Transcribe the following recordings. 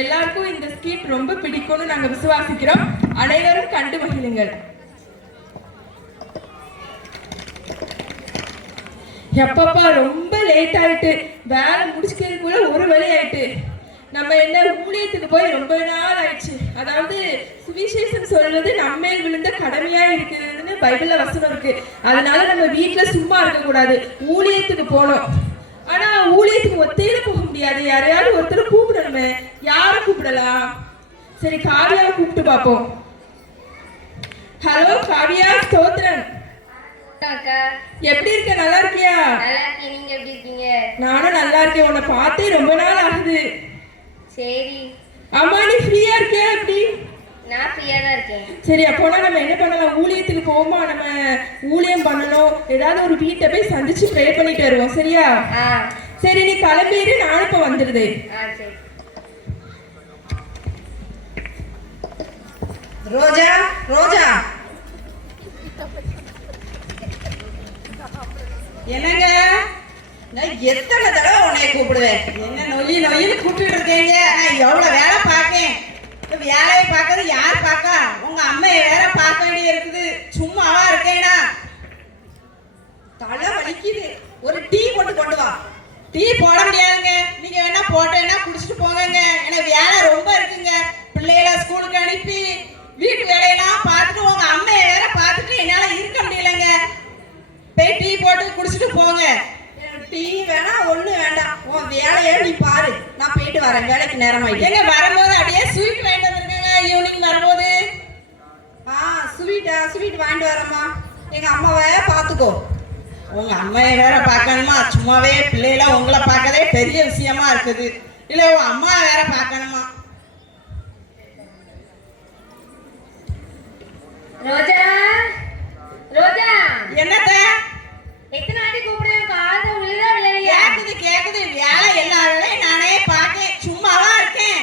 எல்லாருக்கும் இந்த ஸ்கீட் ரொம்ப பிடிக்கும்னு நாங்க விசுவாசிக்கிறோம். அனைவரும் கண்டு மகிழுங்கள். எப்பப்பா ரொம்ப லேட் ஆயிட்டு, வேலை முடிச்சுக்கிறதுக்குள்ள ஒரு வழி ஆயிட்டு. நம்ம என்ன ஊழியத்துக்கு போய் ரொம்ப நாள் ஆயிடுச்சு. அதாவது சுவிசேஷம் சொல்றது நம்ம விழுந்த கடமையா இருக்குதுன்னு பைபிள்ல வசனம் இருக்கு. அதனால நம்ம வீட்டுல சும்மா இருக்க கூடாது, ஊழியத்துக்கு போனோம். ஆனா ஊழியத்துக்கு ஒத்தையில போக முடியாது, யாரையாவது ஒருத்தர் கூப்பிடணுமே. யார கூப்பிடலாம்? சரி, காவியாவை கூப்பிட்டு பார்ப்போம். ஹலோ காவியா, ஸ்தோத்திரம். எப்படி இருக்க? நல்லா இருக்கியா? நீங்க எப்படி இருக்கீங்க? நானும் நல்லா இருக்கேன். உன்னை பார்த்தே ரொம்ப நாள் ஆகுது. சரி. அம்மா, நீ ஃப்ரீயா இருக்கியா? எப்படி? நான் ஃப்ரீயா தான் இருக்கேன். சரி, அப்போனா நம்ம என்ன பண்ணலாம்? ஊழியத்துக்கு போவோமா? நம்ம ஊழியம் பண்ணணும். ஏதாவது ஒரு வீட்டை போய் சந்திச்சு ப்ரே பண்ணிட்டு வருவோம். சரியா? சரி, நீ கிளம்பிடு, நான் இப்ப வந்துடுது. சரி. ரோஜா, ரோஜா, என்னங்க? நான் எத்தனை தடவை உன்னை கூப்பிடுவேன். என்ன நொய்யி நொய்யின்னு கூப்பிட்டு இருக்கீங்க? நான் எவ்வளவு வேலை பார்க்கேன். வேலையை பார்க்கறது யார் பார்க்கா? உங்க அம்மையை வேற பார்க்க வேண்டிய இருக்குது. சும்மாவா இருக்கேனா? தலை வலிக்குது. ஒரு டீ போட்டு கொண்டு வா. டீ போட முடியாதுங்க. நீங்க வேணா போட்டேன்னா குடிச்சிட்டு போங்க. எனக்கு வேலை ரொம்ப இருக்குங்க. பிள்ளைகளை ஸ்கூலுக்கு அனுப்பி வீட்டு வேலையெல்லாம் பார்த்துட்டு உங்க அம்மையை வேற பார்த்துட்டு என்னால இருக்க முடியலங்க. போய் டீ போட்டு குடிச்சிட்டு போங்க. டீ வேணா ஒண்ணு வேண்டாம். உன் வேலையை நீ பாரு, நான் போயிட்டு வரேன். வேலைக்கு நேரம் ஆயிட்டு. எங்க வரும்போது அப்படியே ஸ்வீட் வாங்கிட்டு வந்துருக்கேங்க. ஈவினிங் வரும்போது ஸ்வீட் வாங்கிட்டு வரேம்மா. எங்க அம்மாவை பார்த்துக்கோ. உங்க அம்மையை வேற பார்க்கணுமா? சும்மாவே பிள்ளைலாம் உங்களை பார்க்கதே பெரிய விஷயமா இருக்குது. இல்ல உன் அம்மா வேற பார்க்கணுமா? ரோஜா, ரோஜா, என்னத்த? எத்தனை வாட்டி கூப்பிடுறேன், காது விழுதா விளையா? கேக்குது. வேலை எல்லா வேலையும் நானே பார்க்கேன். சும்மாவா இருக்கேன்.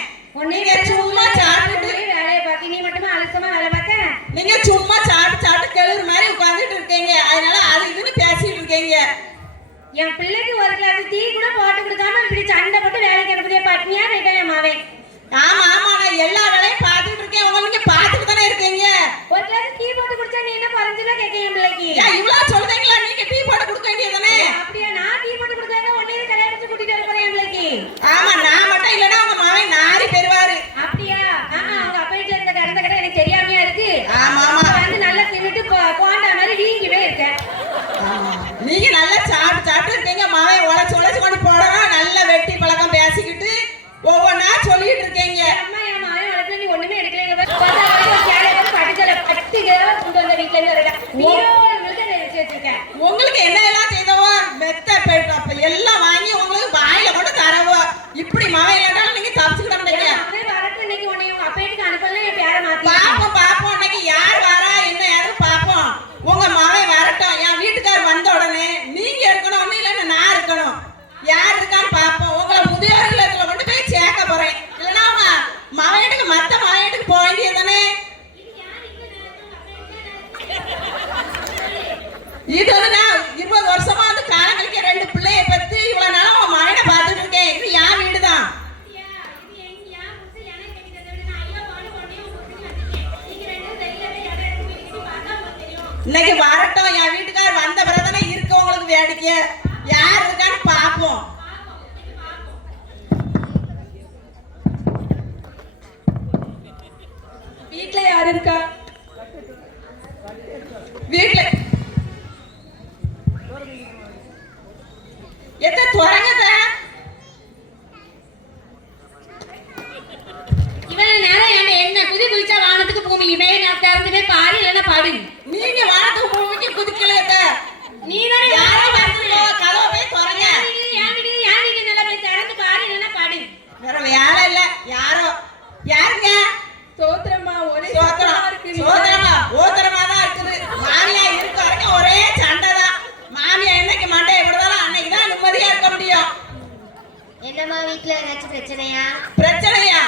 நீங்க சும்மா சாப்பிட்டு வேலையை பார்க்க, நீ மட்டுமா அலசமா வேலை பார்க்க? நீங்க சும்மா சாப்பிட்டு கெழுறு மாதிரி உட்கார்ந்துட்டு இருக்கீங்க. அதனால அது இதுன்னு பேசிட்டு இருக்கீங்க. என் பிள்ளைக்கு ஒரு கிளாஸ் டீ கூட போட்டு கொடுக்காம இப்படி சண்டை போட்டு வேலைக்கு அனுப்புதே. பட்னியா போயிட்டேன் என் மாவே. ஆமா, நான் எல்லா வேலையும் பார்த்துட்டு இருக்கேன். நீங்க பார்த்துட்டு தானே இருக்கீங்க. ஒரு கிளாஸ் டீ போட்டு குடிச்சா நீ என்ன பறஞ்சுதான் கேட்க என் பிள்ளைக்கு? இவ்வளவு சொல்றீங்களா? நீங்க டீ போட்டு கொடுக்க வேண்டியதானே? அப்படியா? நான் டீ போட்டு கொடுத்தா உடனே கல்யாணம் கூட்டிட்டு வர போறேன் என் பிள்ளைக்கு. ஆமா, நான் மட்டும் இல்லன்னா உங்க மாவன் நாரி பெறுவாரு. அப்படியா? அவங்க அப்பா வீட்டுல இருந்த கடந்த கடை எனக்கு தெரியாமையா இருக்கு. ஆமா, வந்து நல்லா தின்னுட்டு போண்டா மாதிரி வீங்கிவே இருக்க. நீங்க நல்லா சாப்பிட்டு இருக்கீங்க. மாவன் உழைச்சு கொண்டு போடணும். நல்ல வெட்டி பழக்கம் பேசிக்கிட்டு ஒவ்வொன்னா சொல்லிட்டு இருக்கீங்க. அம்மா, என் மாவன் வளர்த்து நீ ஒண்ணுமே எடுக்கலைங்க. உங்களுக்கு என்ன எல்லாம் செய்தவோ மெத்த போயிட்டு அப்ப எல்லாம் வாங்கி உங்களுக்கு வாயில கூட தரவோ. இப்படி மழை ஏட்டாலும் நீங்க தப்பிச்சுக்கிட முடியல. இன்னைக்கு உன்னை உங்க அப்பேட்டுக்கு அனுப்பலாம். என் பேரை மாத்தி பாப்போம். இன்னைக்கு யார் வரா என்ன யாரும் பாப்போம். உங்க மழை வரட்டும். என் வீட்டுக்கார் வந்த உடனே நீங்க இருக்கணும், ஒண்ணு இல்லைன்னு நான் இருக்கணும். யார் இருக்கான்னு பாப்போம். உங்களை முதியோர் இல்லத்துல கொண்டு போய் சேர்க்க போறேன். இல்லைன்னா உங்க மழையட்டுக்கு மத்த மழையட்டுக்கு போக வேண்டியதானே. இது நான் 20 வருஷமா வந்து காலங்களுக்கு 2 பிள்ளைய பத்தி இவ்வளவு நாளா உன் மகனை பார்த்துட்டு இருக்கேன். இது என் வீடுதான். இன்னைக்கு வரட்டும். என் வீட்டுக்கார் வந்த பிறகுதானே இருக்க உங்களுக்கு வேடிக்கை. யார் இருக்கான்னு பாப்போம். வீட்டுல யாரு இருக்கா? வீட்டுல எத்த துறங்கத இவன் நேரம் என்ன குதிச்சா வானத்துக்கு பூமிக்கு நான் திறந்துமே பாரு இல்லைன்னா பாடு. நீங்க வானத்துக்கு பூமிக்கு குதிக்கலையத்த. நீ தானே யாரோ வந்துருக்கோ. கதவை போய் துறங்க. யாரு நல்லா போய் திறந்து பாரு இல்லைன்னா பாடு. வேற வேலை இல்ல. யாருங்க? ஸ்தோத்திரமா, ஒரே ஓதரமா தான் இருக்குது. மாமியா இருக்க வரைக்கும் ஒரே சண்டை தான். மாமியா என்னைக்கு மண்டை எப்படிதாலும் அன்னைக்குதான் நிம்மதியா இருக்க முடியும். என்னம்மா வீட்டுல ஏதாச்சும் பிரச்சனையா?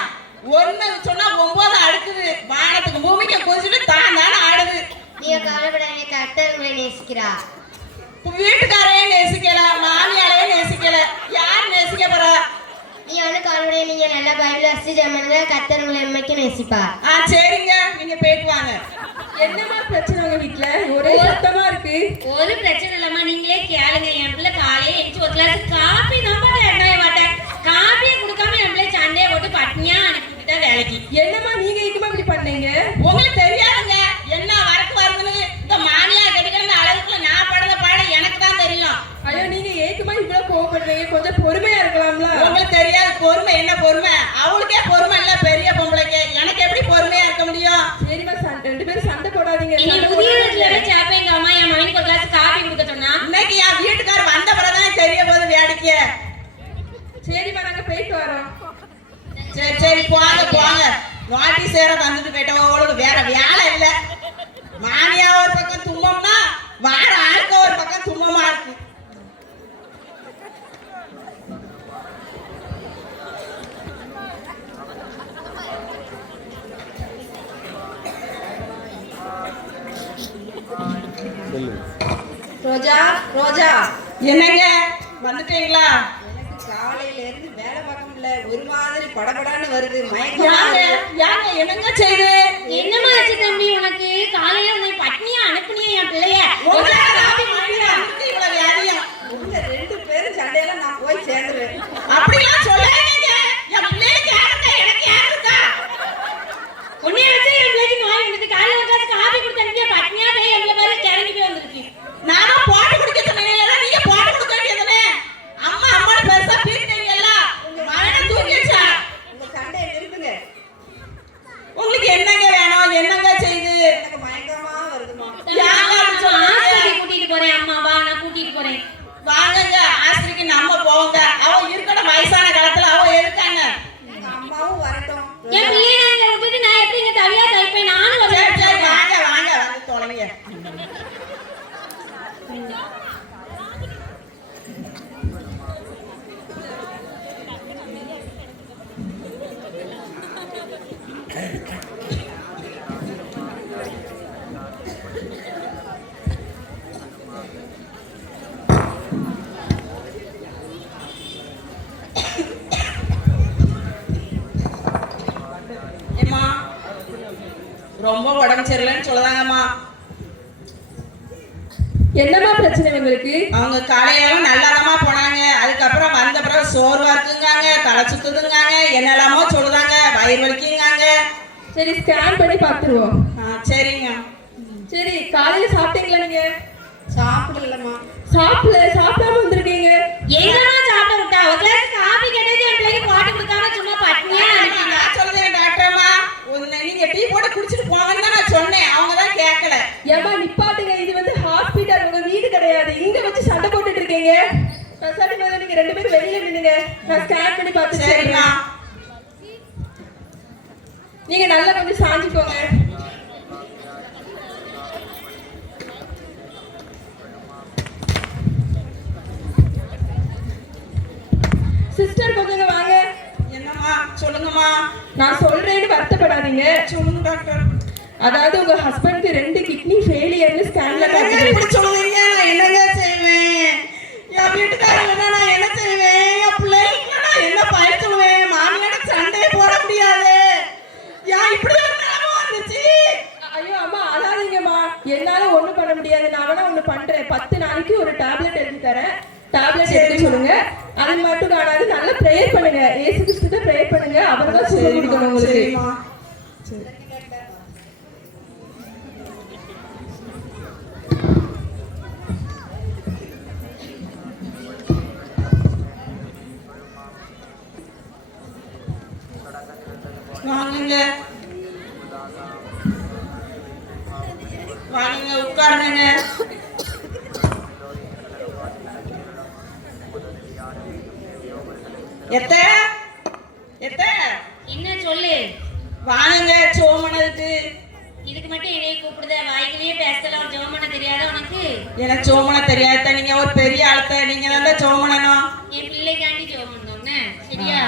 ஒண்ணு சொன்னா 9 அடுக்குது. வானத்துக்கு பூமிக்கு குதிச்சுட்டு தானே ஆடுது. நீ கவலைப்படாதே, கர்த்தர் உங்களை நேசிக்கிறா. வீட்டுக்காரையே நேசிக்கல, மாமியாரையே நேசிக்கல. யார் நேசிக்க போறா? நீ சரியான கால்வடைய நீங்க நல்லா பைபிள் வாசிச்சு ஜெபம்னா கர்த்தர் உங்களை எம்மைக்கு நேசிப்பார். சரிங்க, நீங்க போயிட்டு வாங்க. என்னம்மா பிரச்சனை உங்க வீட்ல? ஒரே சத்தமா இருக்கு. ஒரு பிரச்சனை இல்லம்மா, நீங்களே கேளுங்க. என் பிள்ளை காலையில எந்திரிச்சு ஒரு கிளாஸ் காபி தான் வேண்டாம் மாட்டேன். காபியை கொடுக்காம என் பிள்ளை சண்டையை போட்டு பட்னியா அனுப்பிட்டு தான் வேலைக்கு. என்னம்மா நீங்க இதுக்குமா இப்படி பண்ணீங்க? உங்களுக்கு தெரியாதுங்க என்ன வரக்கு வருதுன்னு. இந்த மானியா கட்டிக்கிற அளவுக்குள்ள நான் படுற பாட எனக்கு தான் தெரியும். ஐயோ நீங்க ஏக்குமா இவ்வளவு கோவப்படுறீங்க? கொஞ்சம் பொறுமையா இருக்கலாம்ல. உங்களுக்கு தெரியாது பொறுமை என்ன பொறுமை? அவளுக்கே பொறுமை இல்ல, பெரிய பொம்பளைக்கு. எனக்கு எப்படி பொறுமையா இருக்க முடியும்? சரிம்மா, ரெண்டு பேரும் சண்டை போடாதீங்க. இனி புதிய வீட்டுல வச்சு அப்பங்க அம்மா என் மகனுக்கு ஒரு கிளாஸ் காபி கொடுக்க சொன்னா இன்னைக்கு என் வீட்டுக்காரர் வந்த பிறகுதான் தெரிய போது வேடிக்கை. சரிம்மா, நாங்க போயிட்டு வரோம். சரி போங்க போங்க. நோட்டீஸ் வேற வந்துட்டு போயிட்டோம். உங்களுக்கு வேற வேலை இல்ல. மானியா ஒரு பக்கம் தும்மம்னா வார ஆளுக்கு ஒரு பக்கம் தும்மமா இருக்கு. ரோஜா ரோஜா, என்னங்க வந்துட்டீங்களா? எனக்கு காலையில இருந்து வேலை பார்க்க முடியல. ஒரு மாதிரி படபடான்னு வருது. யாங்க யாங்க என்னங்க செய்து? என்னமா ஆச்சு தம்பி உனக்கு? காலையில உன்னை பட்னியா அனுப்புனியா என் பிள்ளைய? உங்களை காப்பி மாட்டியா? இவ்வளவு வியாதியம். உங்க ரெண்டு பேரும் சண்டையில நான் போய் சேர்ந்துருவேன். அப்படிலாம் சொல்லாதீங்க. என் பிள்ளைக்கு யாருக்கா? எனக்கு யாருக்கா? உன்னைய வச்சு என் பிள்ளைக்கு நோய் வந்துட்டு காலையில ஒரு கிளாஸ் காபி கொடுத்து அனுப்பியா பட்னியா போய் எங்களை பாரு கிறங்கி போய் வந்துருக்கு. நானும் போட்டு குடிக்க சொன்னேன். நீங்க போட்டு கொடுக்க வேண்டியதுதானே? அம்மா அம்மா பெருசா பீட்டீங்கல்ல. உங்க மகனை தூக்கிடுச்சா? உங்க சண்டையை நிறுத்துங்க. உங்களுக்கு என்னங்க வேணும்? என்னங்க செய்து? எனக்கு மயக்கமா வருதுமா. யாங்க அப்படி சொல்றீங்க? ஆஸ்பத்திரிக்கு கூட்டிட்டு போறேன் அம்மா, வா நான் கூட்டிட்டு போறேன். வாங்கங்க ஆஸ்பத்திரிக்கு நம்ம போவோங்க. அவ இருக்கிற வயசான காலத்துல அவ இருக்காங்க. எங்க அம்மாவும் வரட்டும். என் பிள்ளைய நான் இங்க விட்டுட்டு நான் எப்படி இங்க தவியா தவிப்பேன்? நானும் சரி சரி வரேன். வாங்க வாங்க வந்து தொலைங்க. ஏம்மா ரொம்ப உடம்பு சரியில்லைன்னு சொல்லுதாங்கம்மா. என்னம்மா பிரச்சனை உங்களுக்கு? அவங்க காலையில நல்லாதாம்மா போனாங்க. அதுக்கப்புறம் வந்த பிறகு சோர்வா இருக்குங்காங்க, தலை சுத்துதுங்காங்க, என்னெல்லாமோ சொல்லுதாங்க, வயிறு வலிக்குங்காங்க. சரி, ஸ்கேன் பண்ணி பார்த்துருவோம். சரிங்க. சரி, காலையில சாப்பிட்டீங்களா நீங்க? சாப்பிடலம்மா. சாப்பிடாம வந்திருக்கீங்க. எங்கம்மா சாப்பிட விட்டா? ஒரு கிளாஸ் காபி கேட்டது என் பிள்ளைக்கு போட்டு கொடுக்காம சும்மா பட்னியா அனுப்பிட்டா. நான் சொல்றேன் டாக்டர்மா, நீங்க டீ போட்டு குடிச்சிட்டு போங்கன்னு தான் நான் சொன்னேன். அவங்க தான் கேட்கல. ஏம்மா நிப்பாட்டுங்க, இது வந்து ஹாஸ்பிட்டல், உங்க வீடு கிடையாது. இங்க வச்சு சண்டை போட்டுட்டு இருக்கீங்க. பிரசாதி மேல நீங்க ரெண்டு பேரும் வெளியில நின்னுங்க, நான் ஸ்கேன் பண்ணி பார்த்து சரிம்மா. சொல்றேன். நீங்க நல்லா கொஞ்சம் சாஞ்சிக்கோங்க. சிஸ்டர் கொஞ்சம் வாங்க. என்னம்மா சொல்லுங்கம்மா. நான் சொல்றேன்னு வருத்தப்படாதீங்க. சொல்லுங்க டாக்டர். அதாவது உங்க ஹஸ்பண்ட்க்கு 2 கிட்னி ஃபெயிலியர்னு ஸ்கேன்ல காட்டுது. இப்படி சொல்லுவீங்க, நான் என்னங்க செய்வேன்? என் வீட்டுக்காரங்க நான் என்ன செய்வேன்? என் பிள்ளைங்க நான் என்ன பயிர் சொல்லுவேன்? மாமியோட சண்டையை போட முடியாது. ஏன் இப்படி ஒரு நிலைமை வந்துச்சு? ஐயோ அம்மா அழாதீங்கம்மா, என்னால ஒண்ணும் பண்ண முடியாது. நான் வேணா ஒண்ணு பண்றேன். 10 நாளைக்கு ஒரு டேப்லெட் எழுதி தரேன். டேப்லெட் எடுத்து சொல்லுங்க. அது மட்டும் காணாது, நல்லா ப்ரேயர் பண்ணுங்க. இயேசு கிறிஸ்துவை ப்ரேயர் பண்ணுங்க. அவர்தான் சுகம் கொடுக்கணும் உங்களுக்கு. சரிம்மா. வாங்குங்க வாங்குங்க, உட்காருங்க. எத்த எத்த என்ன சொல்லு? வாங்குங்க, சோமனதுக்கு. இதுக்கு மட்டும் என்னைய கூப்பிடுத? வாய்க்கிலேயே பேசலாம். ஜோமன தெரியாத உனக்கு? எனக்கு சோமன தெரியாத. நீங்க ஒரு பெரிய ஆளத்த, நீங்க தான் சோமனனும். என் பிள்ளைக்காண்டி ஜோமனோன்னு சரியா?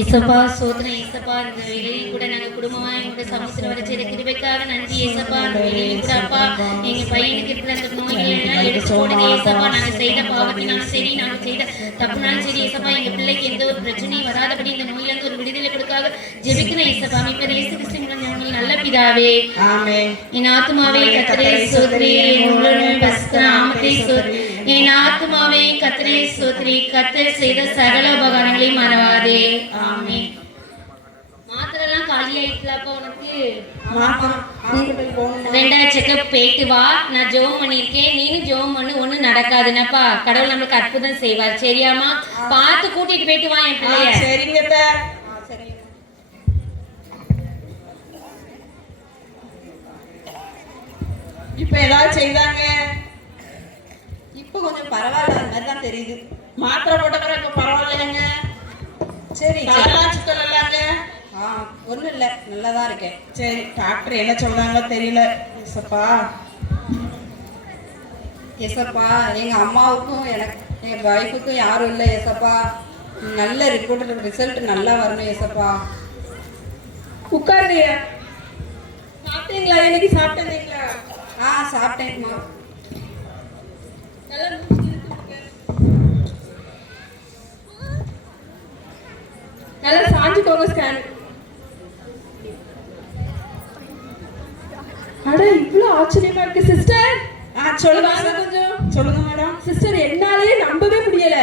இசப்பா சோதனை இசப்பா இந்த வேலையில் கூட நாங்க குடும்பமா எங்களோட சமூகத்தில் வர செய்த கிருபைக்காக நன்றி ஏசப்பா. அந்த வேலையில் கூட அப்பா எங்க பையனுக்கு இருக்கிற அந்த நோய்கள் எல்லாம் எடுத்து போடுங்க ஏசப்பா. நாங்க செய்த பாவத்தினாலும் சரி, நாங்க செய்த தப்புனாலும் சரி ஏசப்பா, எங்க பிள்ளைக்கு எந்த ஒரு பிரச்சனையும் வராதபடி இந்த நோயில இருந்து ஒரு விடுதலை கொடுக்காக ஜெபிக்கிற ஏசப்பா. இப்ப இயேசு கிறிஸ்து மூலம் ஞானங்கள் நல்ல பிதாவே. ஆமென். என் ஆத்துமாவே கர்த்தரை ஸ்தோத்திரி, என் உள்ளம் பரிசுத்த நாமத்தை ஸ்தோத்திரி. என் ஆத்துமாவே கர்த்தரை ஸ்தோத்திரி, கர்த்தர் செய்த சகல உபகாரங்களையும் மறவாதே. ஆமென். மாத்திரெல்லாம் காலி ஆயிட்டுலாப்பா உனக்கு? ஹாஸ்பிடல் போகணும். 2வது செக்கப் போயிட்டு வா. நான் ஜெபம் பண்ணியிருக்கேன், நீனும் ஜெபம் பண்ணு. ஒன்றும் நடக்காதுன்னப்பா. கடவுள் நம்மளுக்கு அற்புதம் செய்வார். சரியாமா? பார்த்து கூட்டிட்டு போயிட்டு வா என் பிள்ளைய. சரிங்க அத்தை. சரிங்க. இப்ப ஏதாவது செய்தாங்க? இப்போ கொஞ்சம் பரவாயில்ல மாதிரி தான் தெரியுது. மாத்திரை போட்ட பிறகு இப்ப பரவாயில்லையாங்க? சரி சரி. தலைலாம் சுத்தம் இல்லாங்க? ஒன்றும் இல்லை, நல்லா தான் இருக்கேன். சரி, டாக்டர் என்ன சொல்றாங்களோ தெரியல. ஏசப்பா. ஏசப்பா, எங்கள் அம்மாவுக்கும் எனக்கு எங்கள் ஒய்ஃபுக்கும் யாரும் இல்லை ஏசப்பா. நல்ல ரிசல்ட் நல்லா வரணும் ஏசப்பா. உட்காருங்க. சாப்பிட்டீங்களா? இன்னைக்கு சாப்பிட்டீங்களா? சாப்பிட்டேன்மா. நல்லா மூச்சு இழுத்துக்கோங்க. நல்லா சாஞ்சுக்கோங்க. ஸ்கேன். அட இவ்வளவு ஆச்சரியமா இருக்கு சிஸ்டர். சொல்லுங்க வாங்க கொஞ்சம். சொல்லுங்க மேடம். சிஸ்டர், என்னாலே நம்பவே முடியல.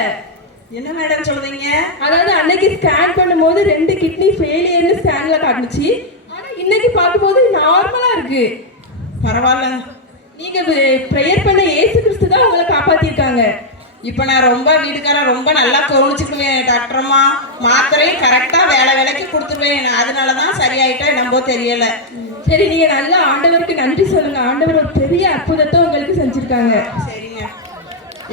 என்ன மேடம் சொல்றீங்க? அதாவது அன்னைக்கு ஸ்கேன் பண்ணும்போது 2 கிட்னி ஃபெயிலியர்னு ஸ்கேன்ல காட்டுச்சு. ஆனா இன்னைக்கு பார்க்கும்போது நார்மலா இருக்கு. பரவாயில்ல. நீங்க ப்ரேயர் பண்ண இயேசு கிறிஸ்து தான் உங்களை காப்பாத்திருக்காங்க. இப்ப நான் வீட்டுக்காரன் ரொம்ப நல்லா கவனிச்சுக்குவேன் டாக்டர்மா. மாத்திரையும் கரெக்டா வேலைக்கு கொடுத்துருவேன். அதனாலதான் சரியாயிட்டா என்னமோ தெரியல. சரி, நீங்க நல்லா ஆண்டவருக்கு நன்றி சொல்லுங்க. ஆண்டவர் ஒரு பெரிய அற்புதத்தை உங்களுக்கு செஞ்சிருக்காங்க. சரிங்க.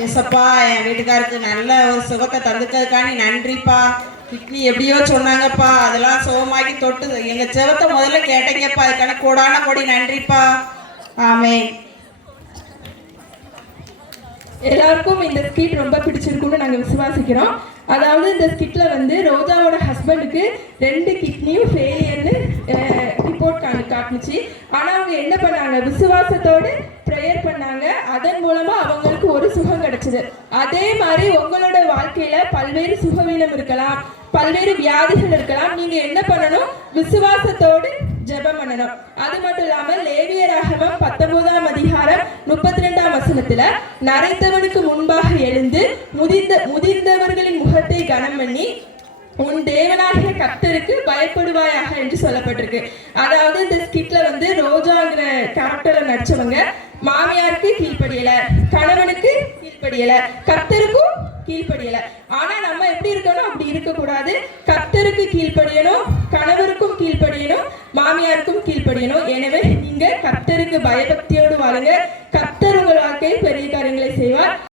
ஏசப்பா, என் வீட்டுக்காருக்கு நல்ல ஒரு சுகத்தை தந்துக்கிறதுக்காண்டி நன்றிப்பா. கிட்னி எப்படியோ சொன்னாங்கப்பா, அதெல்லாம் சுகமாக்கி தொட்டு எங்க செவத்தை முதல்ல கேட்டீங்கப்பா. அதுக்கான கோடான கோடி நன்றிப்பா. ஆமென். எல்லாருக்கும் இந்த ஸ்கிட் ரொம்ப பிடிச்சிருக்கும்னு நாங்க விசுவாசிக்கிறோம். அதாவது இந்த ஸ்கிட்ல வந்து ரோஜாவோட ஹஸ்பண்டுக்கு 2 கிட்னியும் ஃபெயிலியர்னு ரிப்போர்ட் காட்டுச்சு. ஆனா அவங்க என்ன பண்ணாங்க? விசுவாசத்தோடு ப்ரேயர் பண்ணாங்க. அதன் மூலமா அவங்களுக்கு ஒரு சுகம் கிடைச்சது. அதே மாதிரி உங்களோட வாழ்க்கையில பல்வேறு சுகவீனம் இருக்கலாம், பல்வேறு வியாதிகள் இருக்கலாம். நீங்க என்ன பண்ணணும்? விசுவாசத்தோடு ஜெபம் பண்ணணும். அது மட்டும் இல்லாம லேவியராகமம் 19ஆம் அதிகாரம் 32ஆம் வசனத்துல நரைத்தவனுக்கு முன்பாக எழுந்து முதிர்ந்தவர்களின் முகத்தை கனம் பண்ணி உன் தேவனாகிய கர்த்தருக்கு பயப்படுவாயாக என்று சொல்லப்பட்டிருக்கு. அதாவது இந்த ஸ்கிட்ல வந்து ரோஜாங்கிற கேரக்டரை நடிச்சவங்க மாமியாருக்கு கீழ்ப்படியல, கணவனுக்கு கீழ்ப்படியல, கர்த்தருக்கும் கீழ்ப்படியல. ஆனா நம்ம எப்படி இருக்கணும்? அப்படி இருக்கக்கூடாது. கர்த்தருக்கு கீழ்ப்படியணும், கணவருக்கும் கீழ்ப்படியணும், மாமியாருக்கும் கீழ்ப்படியணும். எனவே நீங்க கர்த்தருக்கு பயபக்தியோடு வாழுங்க. கர்த்தர் உங்கள் வாழ்க்கையில் பெரிய